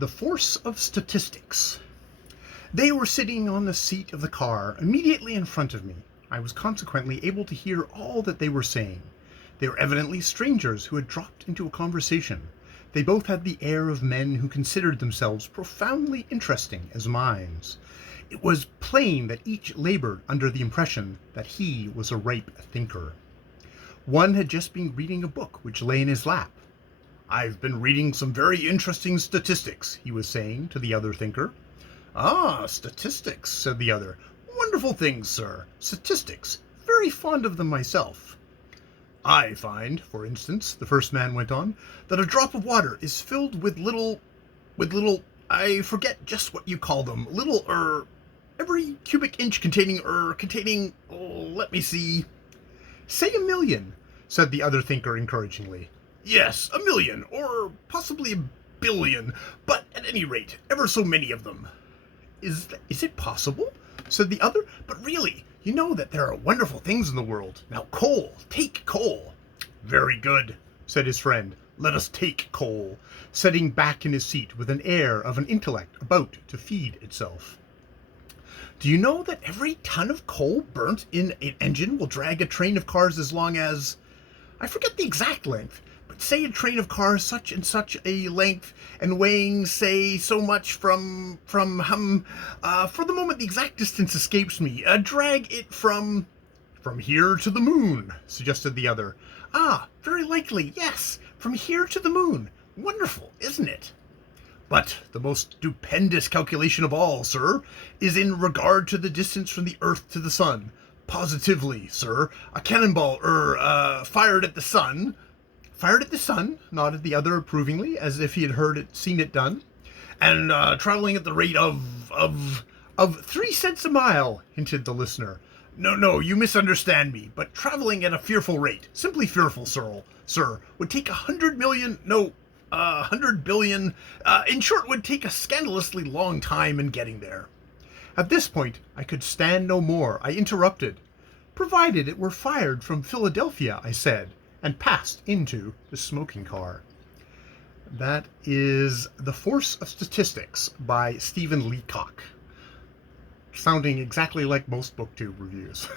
The Force of Statistics. They were sitting on the seat of the car immediately in front of me. I was consequently able to hear all that they were saying. They were evidently strangers who had dropped into a conversation. They both had the air of men who considered themselves profoundly interesting as minds. It was plain that each labored under the impression that he was a ripe thinker. One had just been reading a book which lay in his lap. "I've been reading some very interesting statistics," he was saying to the other thinker. "Ah, statistics," said the other. "Wonderful things, sir. Statistics. Very fond of them myself." "I find, for instance," the first man went on, "that a drop of water is filled with little, I forget just what you call them, every cubic inch containing, let me see." "Say 1,000,000, said the other thinker encouragingly. "Yes, 1,000,000, or possibly 1,000,000,000, but at any rate, ever so many of them." Is it possible?" said the other. "But really, you know that there are wonderful things in the world. Now coal, take coal." "Very good," said his friend. "Let us take coal," sitting back in his seat with an air of an intellect about to feed itself. "Do you know that every ton of coal burnt in an engine will drag a train of cars as long as, I forget the exact length, but say a train of cars such and such a length and weighing, say, so much for the moment the exact distance escapes me, drag it from here to the moon," suggested the other. "Ah, very likely, yes, from here to the moon. Wonderful, isn't it?" "But the most stupendous calculation of all, sir, is in regard to the distance from the earth to the sun. Positively, sir, a cannonball, fired at the sun—" "Fired at the sun," nodded the other approvingly, as if he had seen it done. "And traveling at the rate of 3 cents a mile," hinted the listener. No, you misunderstand me, but traveling at a fearful rate, simply fearful, sir, would take 100 million, no, 100 billion, in short, would take a scandalously long time in getting there." At this point, I could stand no more. I interrupted. "Provided it were fired from Philadelphia," I said, and passed into the smoking car. That is The Force of Statistics by Stephen Leacock. Sounding exactly like most BookTube reviews.